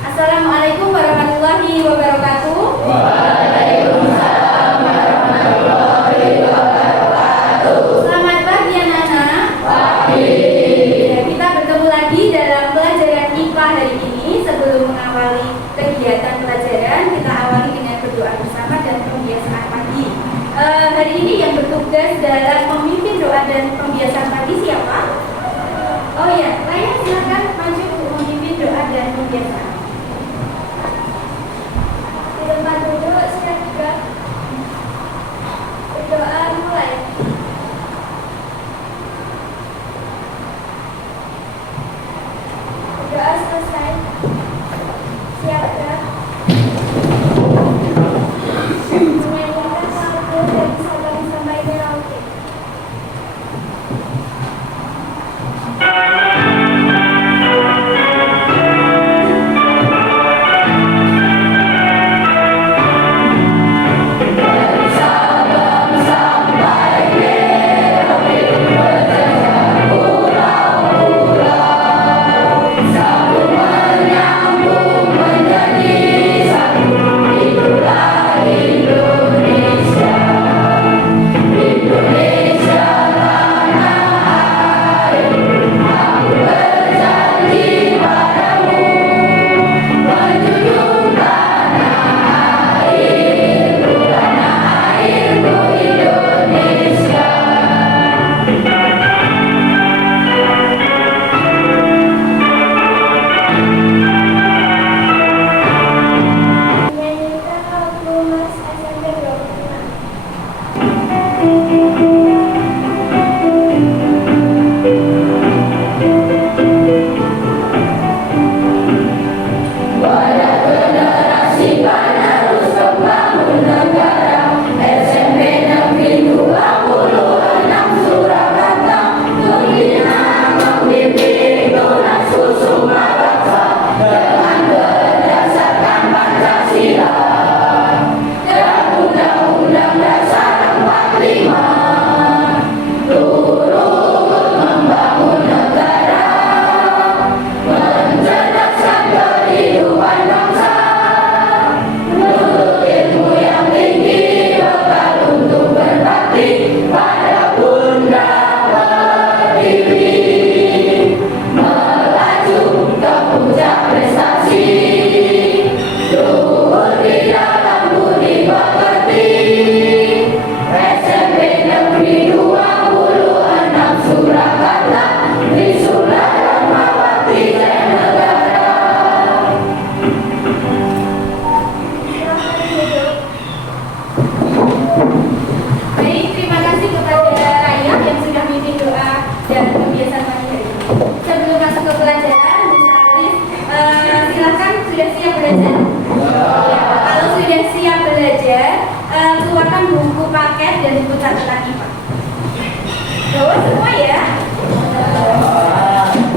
Assalamualaikum warahmatullahi wabarakatuh. Waalaikumsalam warahmatullahi wabarakatuh. Selamat pagi anak-anak. Pagi. Ya, kita bertemu lagi dalam pelajaran IPA hari ini. Sebelum mengawali kegiatan pelajaran, kita awali dengan berdoa bersama dan pembiasaan pagi. Hari ini yang bertugas dalam memimpin doa dan pembiasaan pagi siapa? Oh ya, Raya silakan maju untuk memimpin doa dan pembiasaan. Di tempat duduk silakan. Berdoa mulai. Berdoa selesai. Siapkan. Menyanyikan lagu dari Sabang sampai Merauke. Menyanyikan lagu Mas SMP 25. Wadah generasi penerus pembangun negara, SMP Negeri 26 Surakarta, membina, membimbing, tunas kusuma bangsa dengan berdasarkan Pancasila dan Undang-Undang Dasar 45. Turut membangun negara, mencerdaskan kehidupan bangsa, menuntut ilmu yang tinggi, bekal untuk berbakti pada Bunda Pertiwi, melaju ke puncak prestasi, luhur di dalam budi pekerti. SMP Negeri 26 Surakarta, Trisula Dharmawati Jaya Negara. Silakan duduk. Baik, terima kasih kepada Raya yang sudah memimpin doa dan pembiasaan pagi hari ini. Sebelum masuk ke pelajaran, Miss Alis, silakan sudah siap belajar? Ya, kalau sudah siap belajar, keluarkan buku paket dan buku catatan IPA. Bawa semua ya.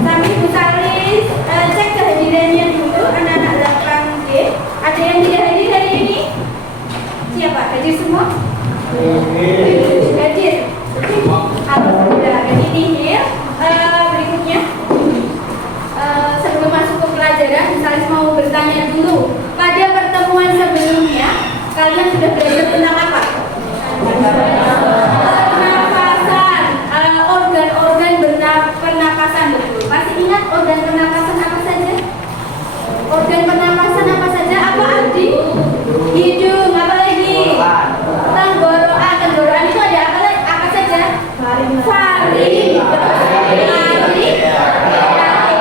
Sambil Bu Salis cek kehadirannya dulu anak-anak 8G. Ada yang tidak hadir hari ini? Siapa? Hadir semua? Hadir. Alhamdulillah. Jadi nihil. Berikutnya, sebelum masuk ke pelajaran, Bu Salis mau bertanya dulu. Pada pertemuan sebelumnya, kalian sudah belajar tentang apa? Pernapasan, organ-organ pernapasan, betul. Masih ingat organ pernapasan apa saja? Organ pernapasan apa saja? Apa Abdi? Hidung, apa lagi? Tenggorokan. Tenggorokan itu ada apa saja? Faring.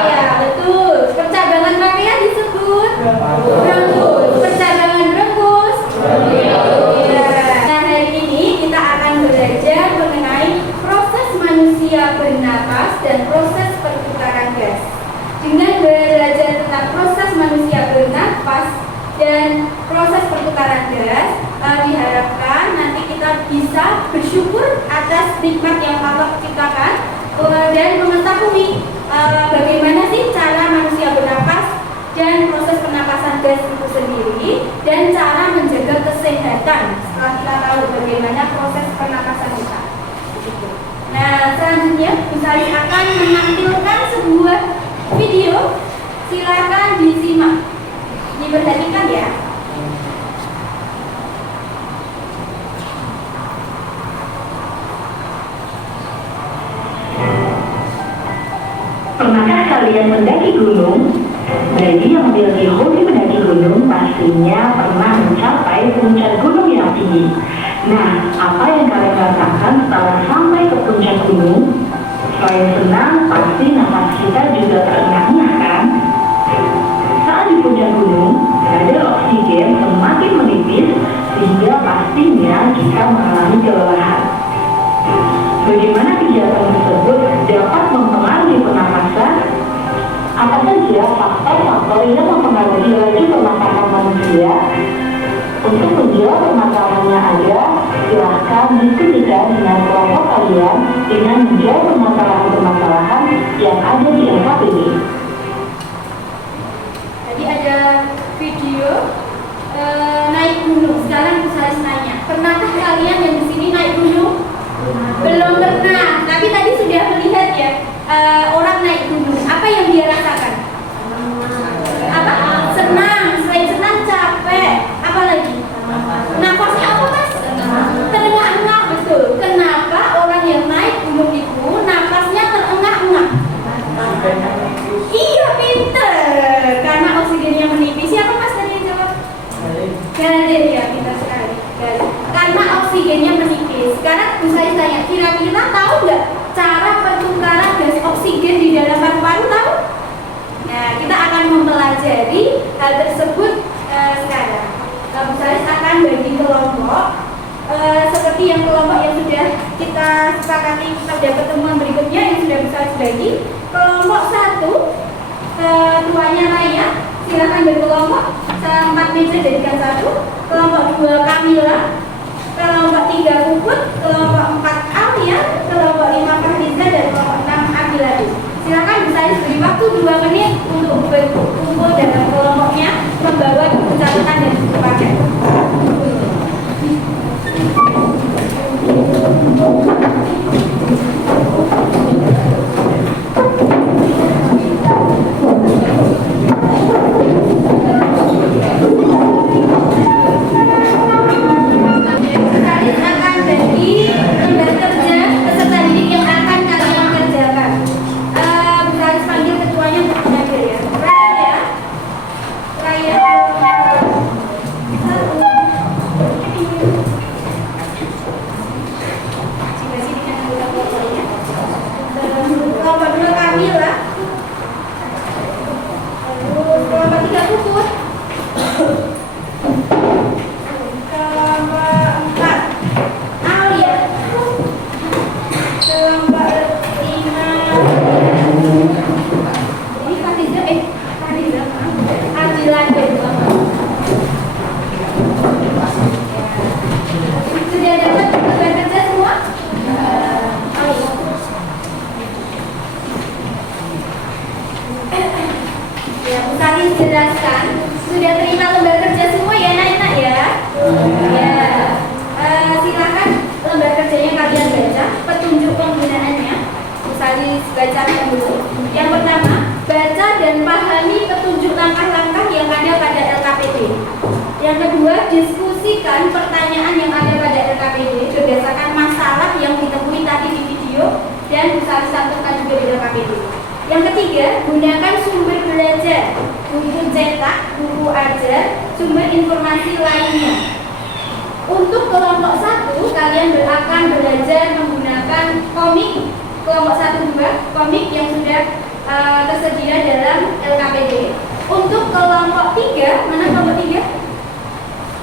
Ya, betul. Percabangan pakaian disebut bronkus. Percabangan bronkus. Ya. Nah, hari ini kita akan belajar mengenai proses manusia bernapas dan proses perputaran gas. Dengan belajar tentang proses manusia bernapas dan proses perputaran gas, diharapkan nanti kita bisa bersyukur atas nikmat yang Allah ciptakan dan mengetahui bagaimana sih cara manusia bernapas dan proses pernapasan gas itu sendiri dan cara menjaga kesehatan setelah kita tahu bagaimana proses pernapasan kita. Nah, selanjutnya Bu Salis akan menampilkan sebuah video. Silakan disimak. yang mendaki gunung, jadi yang memiliki hobi mendaki gunung pastinya pernah mencapai puncak gunung yang tinggi. Nah, apa yang kalian rasakan setelah sampai ke puncak gunung? Selain senang, pasti nafas kita juga terengah-engah kan? Saat di puncak gunung, kadar oksigen semakin menipis sehingga pastinya kita mengalami kelelahan. Bagaimana kegiatan tersebut dapat mempengaruhi pernafasan? Apa saja faktor-faktor yang mempengaruhi laju pernafasan manusia? Untuk menjawab permasalahannya ada, silahkan diskusikan dengan kelompok kalian dengan menjawab permasalahan-permasalahan yang ada di LKPD. Tadi ada video naik gunung. Sekarang saya nanya, pernahkah kalian yang di sini naik gunung? Belum pernah. Tapi tadi sudah melihat ya orang naik gunung. Apa yang dia rasakan? Apa? Senang. Selain senang, capek. Apa lagi? Nafasnya apa mas? Terengah-engah, betul. Kenapa orang yang naik gunung itu nafasnya terengah-engah? Iya, pinter. Karena oksigennya menipis. Siapa mas tadi jawab? Galir ya, pintar sekali. Galir. Karena oksigennya menipis. Sekarang saya tanya, kira-kira tahu nggak cara pertukaran gas oksigen di dalam paru-paru? Tahu? Nah, kita akan mempelajari hal tersebut sekarang. Bu Salis akan bagi kelompok seperti yang kelompok yang sudah kita sepakati pada pertemuan berikutnya yang sudah bisa dibagi. Kelompok 1 tuanya Raya, silakan berkelompok 4 meja jadikan 1. Kelompok 2 Kamila, kelompok 3 Puput, kelompok 4 Alia, kelompok 5 Fahriza dan kelompok 6 Abiladi. Silakan Bu Salis beri waktu 2 menit untuk berkumpul dalam kelompoknya, membawa buku catatan dan buku paket. Jelaskan, sudah terima lembar kerja semua ya nak ya? Ya. Silakan lembar kerjanya kalian baca, petunjuk penggunaannya. Misalnya bacakan dulu. Yang pertama, baca dan pahami petunjuk langkah-langkah yang ada pada LKPD. Yang kedua, diskusikan pertanyaan yang ada pada LKPD berdasarkan masalah yang ditemui tadi di video dan bisa disampaikan juga di LKPD. Yang ketiga, gunakan sumber belajar, buku cetak, buku ajar, sumber informasi lainnya. Untuk kelompok 1, kalian akan belajar menggunakan komik. Kelompok 1-2, komik yang sudah tersedia dalam LKPD. Untuk kelompok 3, mana kelompok 3?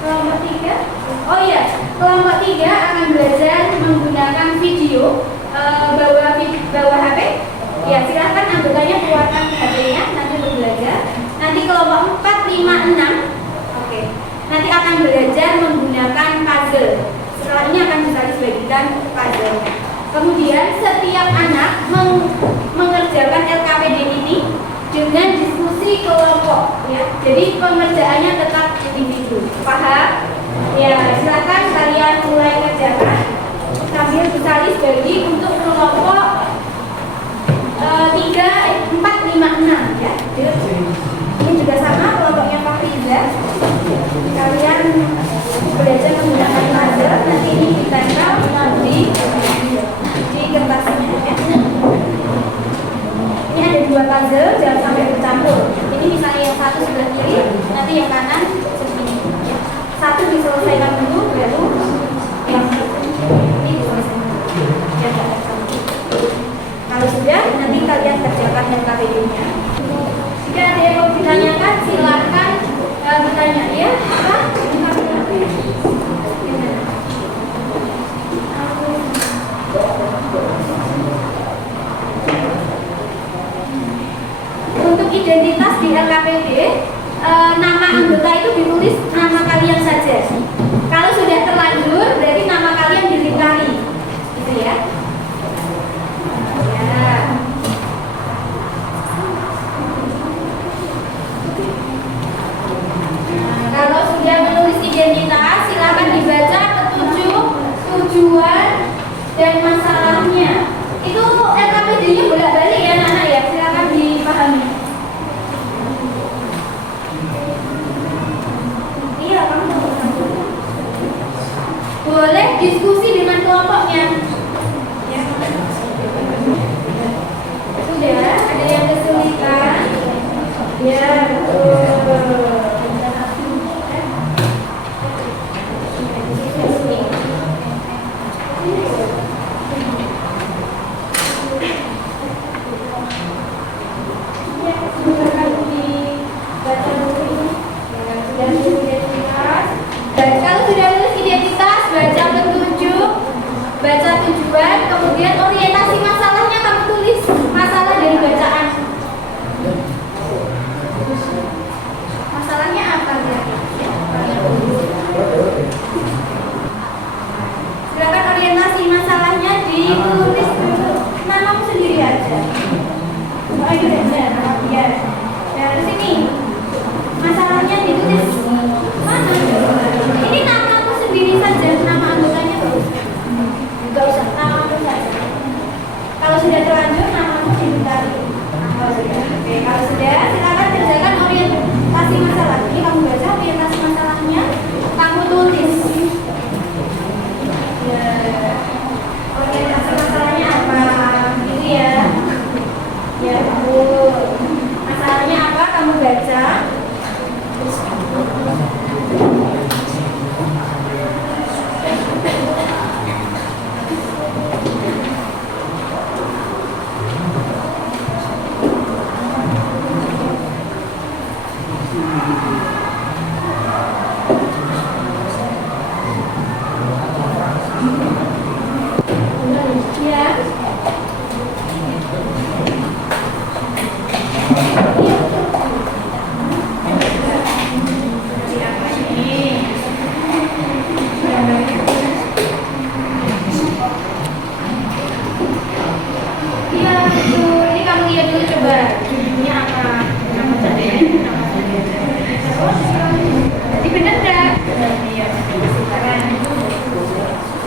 Kelompok 3? Oh iya, kelompok 3 akan belajar menggunakan video bawa HP. Ya, silahkan anggotanya keluarkan HP-nya nanti untuk belajar. Nanti kelompok 4, 5, 6. Oke. Nanti akan belajar menggunakan puzzle. Setelah ini akan bisa dibagikan puzzle-nya. Kemudian setiap anak mengerjakan LKPD ini dengan diskusi kelompok ya. Jadi pengerjaannya tetap individu. Paham? Ya, silakan kalian mulai kerjakan sambil bisa bagi untuk kelompok 3, 4, 5, 6 ya. Ini juga sama kelompoknya Pak Riza. Kalian belajar menggunakan puzzle. Nanti ini ditempel di kertasnya ya. Ini ada 2 puzzle. satu sebelah kiri, nanti yang kanan segini. Satu diselesaikan dulu, baru yang ini diselesaikan. Ya, kalau sudah, nanti kalian kerjakan LKPD-nya. Jika ada yang mau ditanyakan, silakan bertanya ya. Apa? Untuk identitas di LKPD, nama anggota itu ditulis nama kalian saja. Kalau sudah terlanjur, berarti nama kalian dilingkari, gitu ya. Ya. Nah, kalau sudah menulis identitas, silakan dibaca petunjuk, tujuan, dan masalahnya. Itu LKPD-nya bolak-balik ya anak-anak ya, silakan dipahami. Iya, kamu boleh diskusi dengan kelompoknya. Ya. Sudah, ada yang kesulitan? Ya, betul. Dan kalau sudah lulus identitas, baca petunjuk, baca tujuan, kemudian orientasi masalahnya kamu tulis masalah dari bacaan. Masalahnya apa ya? Silakan orientasi masalahnya ditulis dulu. Namamu sendiri aja. Oh iya, ya. Dari sini. Masalahnya ditulis mana? Ini namamu sendiri saja, nama anggotanya nggak usah namamu saja. Kalau sudah terlanjur, namamu ditarik. Oke, kalau sudah, silakan kerjakan orientasi masalah. Ini kamu baca orientasi masalahnya, kamu tulis. Ya, orientasi masalahnya apa? Gitu ya. Ya, masalahnya apa? Kamu baca.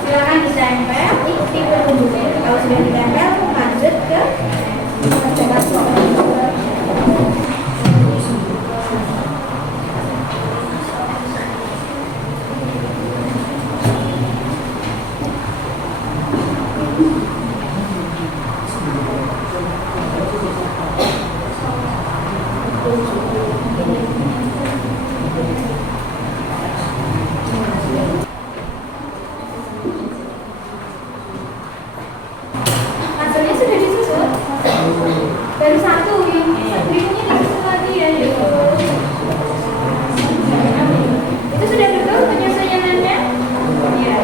Silakan ditempel, ikuti petunjuknya. Kalau sudah ditempel, lanjut ke kerjakan soal. Hasilnya sudah disusun. Baru satu yang berikutnya disusun lagi ya. Itu sudah betul penyusunannya? Iya.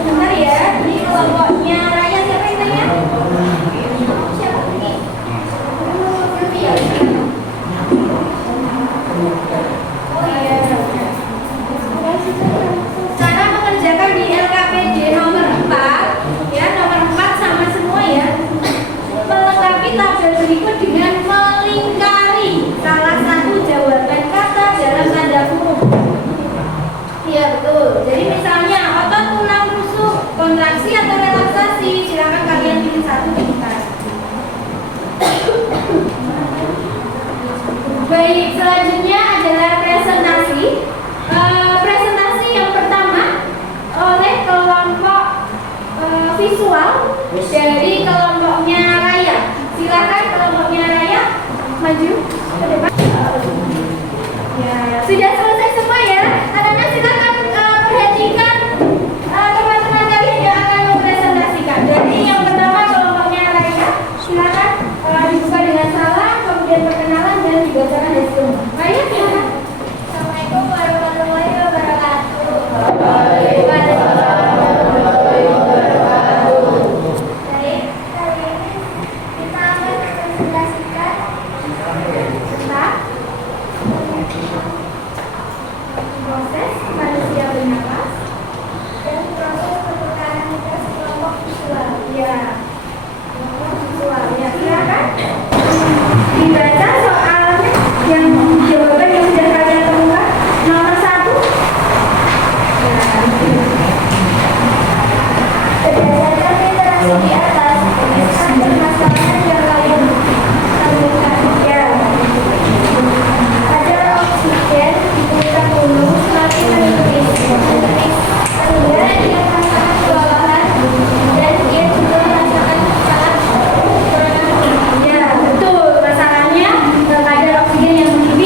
Sebentar ya, ini kelompoknya Raya siapa yang tanya? Siapa ini? Sylvia. Oh iya. Cara mengerjakan di LKPD nomor 4 ya, nomor 4 sama semua ya. Melengkapi tabel berikut dengan melingkari salah satu jawaban kata dalam tanda kurung. Iya betul. Jadi misalnya otot tulang rusuk, kontraksi atau relaksasi, silakan kalian pilih satu lingkar. Baik, selanjutnya adalah presentasi. Presentasi yang pertama oleh kelompok visual dari kelompoknya Raya. kemudian perkenalan dan dibacakan hasil umum. Mari silakan. Assalamualaikum warahmatullahi wabarakatuh. Baik, kali ini kita akan mempresentasikan Tentang proses manusia bernapas. dan proses pertukaran mitos kelompok visual. Ya. Visual. Ya, silakan. Dibaca soalnya yang jawaban yang sudah kalian temukan. Nomor 1. Berdasarkan literasi di atas, ada permasalahan yang kalian temukan. Ya. Kadar oksigen di puncak gunung semakin menipis, sehingga ia merasakan kelelahan dan ia juga merasakan sangat kurang. Ya, betul. Masalahnya kadar oksigen yang menipis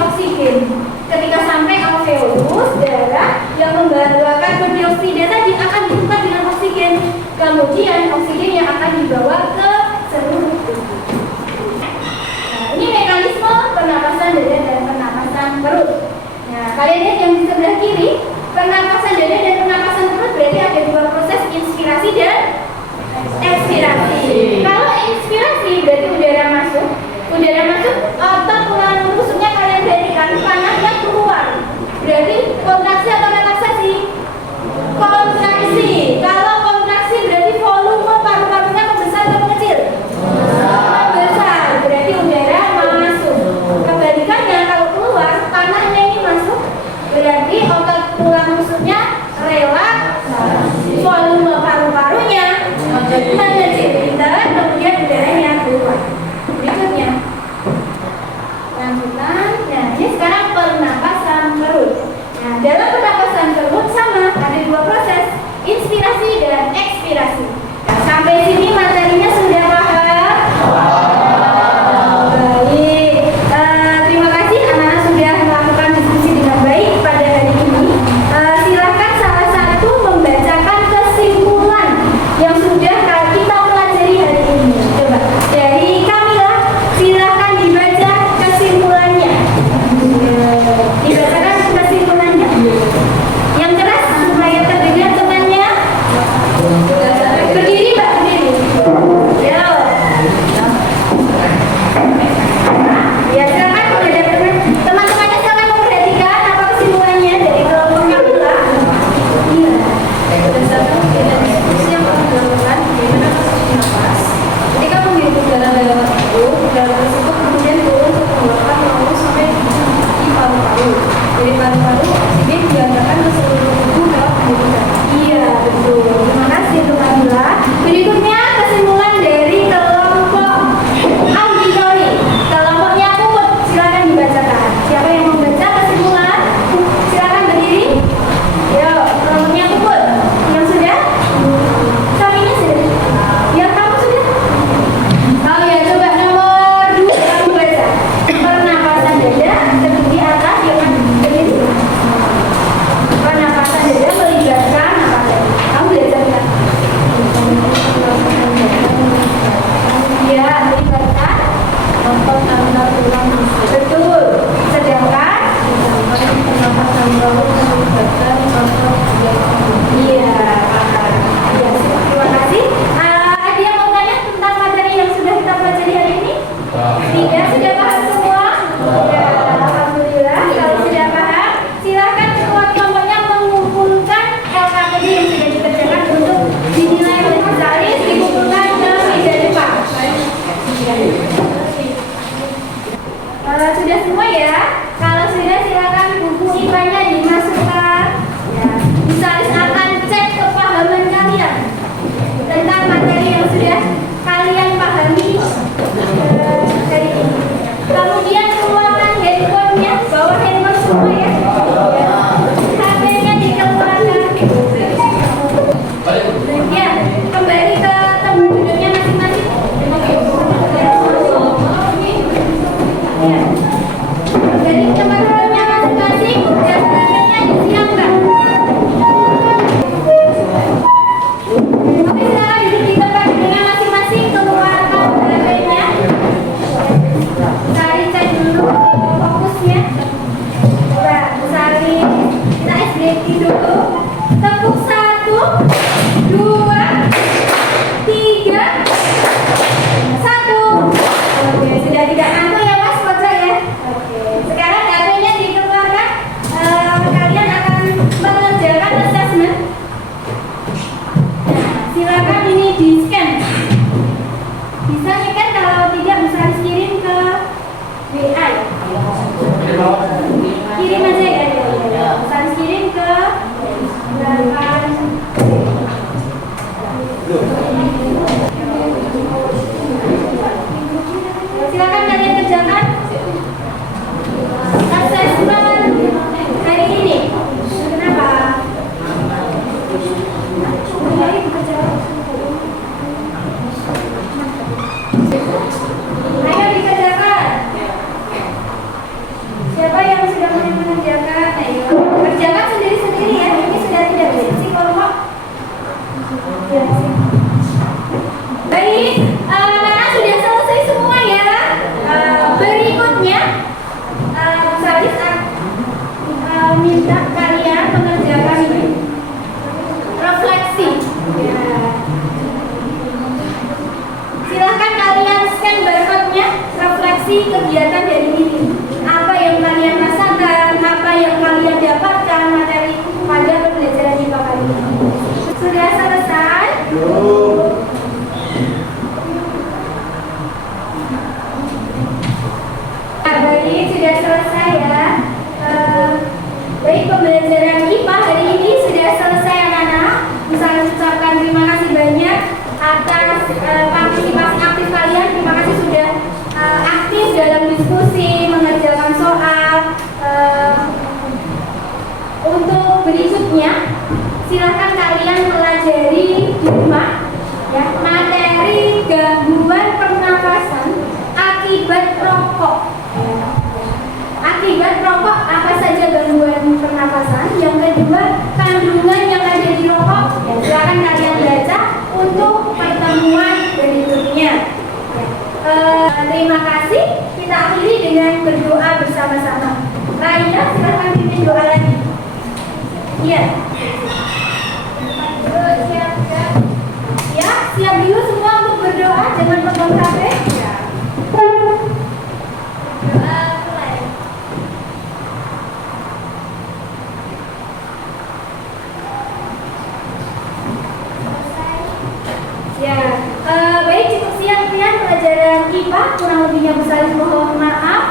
oksigen. Ketika sampai alveolus, darah yang membawa karbon dioksida tadi akan ditukar dengan oksigen. Kemudian oksigen yang akan dibawa ke seluruh tubuh. Nah, ini mekanisme pernapasan dada dan pernapasan perut. Nah, kalian lihat yang di sebelah kiri, pernapasan dada dan pernapasan perut berarti ada dua proses, inspirasi dan ekspirasi. Kalau inspirasi berarti udara masuk, otot tulang rusuknya kalian berikan, panahnya keluar. Berarti kontraksi atau relaksasi? Kontraksi. Kalau kontraksi berarti volume paru-parunya membesar atau mengecil? Membesar. Berarti udara masuk. Kebalikannya kalau keluar, panahnya ini masuk, berarti otot tulang rusuknya relaksasi. Volume paru-parunya mengecil. Kemudian udaranya keluar. Berikutnya lanjutan. Nah, ini sekarang pernapasan perut. Nah, dalam pernapasan perut sama ada dua proses, inspirasi dan ekspirasi. Nah, sampai sini materinya sudah paham? Baik. Terima kasih anak-anak sudah melakukan diskusi dengan baik pada hari ini. Silakan salah satu membacakan kesimpulan yang sudah kita pelajari hari ini. Coba dari Kamila, silakan dibaca kesimpulannya. Dibacakan kesimpulannya. Yang keras supaya terdengar temannya. Berdiri Mbak, berdiri. Yo. Ya, silakan kepada teman-temannya, silakan memperhatikan apa kesimpulannya dari kelompok Kamila. Iya. Berdasarkan diskusi yang telah dilakukan, bagaimana proses nafas. Ketika menghirup udara dalam tubuh, udara tersebut kemudian turun ke tenggorokan lalu sampai di paru-paru. Dari paru-paru, oksigen diantarkan ke seluruh tubuh lewat pendidikan. Iya, betul. Terima kasih untuk Kamila. Berikutnya kesimpulan dari kelompok auditori. Kelompoknya Puput, silakan dibacakan. Siapa yang membaca kesimpulan? Silakan berdiri. Yo, kelompoknya Puput. Yang sudah? Kaminya sudah? Yang kamu sudah? Oh ya, coba nomor 2 kamu baca. Pernapasan dada terdiri atas yang berdiri. minta kalian mengerjakan ini. Refleksi. Ya. Silahkan kalian scan barcode-nya, refleksi kegiatan dari ini. Apa yang kalian rasakan, apa yang kalian dapatkan materi pada pembelajaran IPA kali ini. Sudah selesai? Baik, sudah selesai ya. Baik, pembelajaran IPA hari ini sudah selesai anak-anak. Bisa ucapkan terima kasih banyak atas partisipasi aktif kalian. Terima kasih sudah aktif dalam diskusi, mengerjakan soal. Untuk berikutnya, silahkan kalian pelajari di rumah ya, materi gangguan pernafasan akibat rokok. Akibat rokok apa saja gangguan pernafasan? Yang kedua, kandungan yang ada di rokok. Ya, silakan kalian baca untuk pertemuan berikutnya. Terima kasih. Kita akhiri dengan berdoa bersama-sama. Raya, silakan pimpin doa lagi. Iya. Ya, siap dulu semua untuk berdoa. Jangan pegang HP. Ya. Doa mulai. Ya, baik, cukup siap pelajaran IPA. Kurang lebihnya besar mohon maaf.